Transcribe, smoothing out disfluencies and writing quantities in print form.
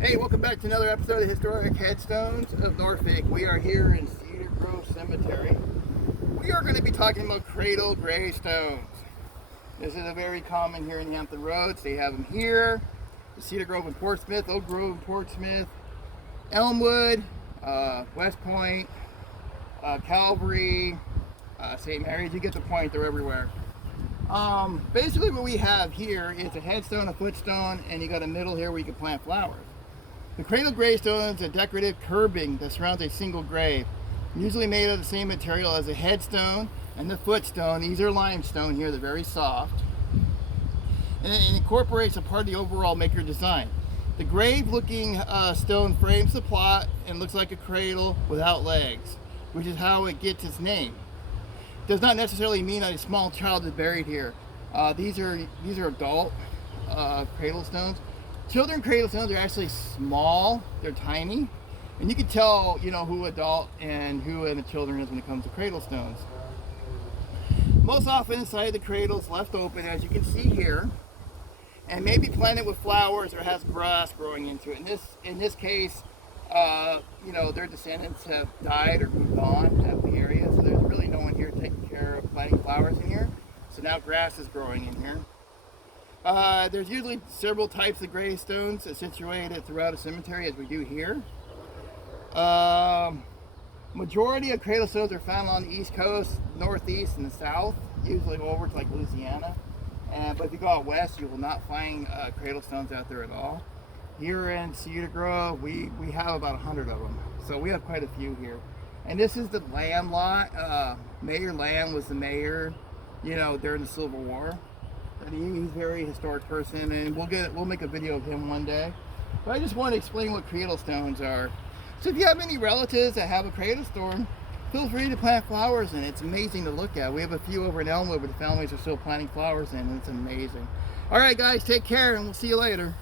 Hey, welcome back to another episode of Historic Headstones of Norfolk. We are here in Cedar Grove Cemetery. We are going to be talking about cradle gravestones. This is a very common here in Hampton Roads. They have them here, the Cedar Grove in Portsmouth, Oak Grove in Portsmouth, Elmwood, West Point, Calvary, St. Mary's. You get the point, they're everywhere. Basically what we have here is a headstone, a footstone, and you got a middle here where you can plant flowers. The cradle gravestone is a decorative curbing that surrounds a single grave, usually made of the same material as the headstone and the footstone. These are limestone here, they're very soft. And it incorporates a part of the overall maker design. The grave-looking stone frames the plot and looks like a cradle without legs, which is how it gets its name. It does not necessarily mean that a small child is buried here. These are adult cradle stones. Children cradle stones are actually small, they're tiny, and you can tell, who adult and who in the children is when it comes to cradle stones. Most often inside the cradle is left open, as you can see here, and maybe planted with flowers or has grass growing into it. In this case, their descendants have died or moved on out of the area, so there's really no one here taking care of planting flowers in here. So now grass is growing in here. There's usually several types of gravestones situated throughout a cemetery, as we do here. Majority of cradle stones are found on the East Coast, Northeast, and the South, usually over to like Louisiana. But if you go out west, you will not find cradle stones out there at all. Here in Cedar Grove, we have about 100 of them, so we have quite a few here. And this is the Lamb lot. Mayor Lamb was the mayor, during the Civil War. He's a very historic person, and we'll make a video of him one day. But I just want to explain what cradle stones are. So if you have any relatives that have a cradle stone, feel free to plant flowers in it. It's amazing to look at. We have a few over in Elmwood where the families are still planting flowers in, and it's amazing. All right, guys, take care, and we'll see you later.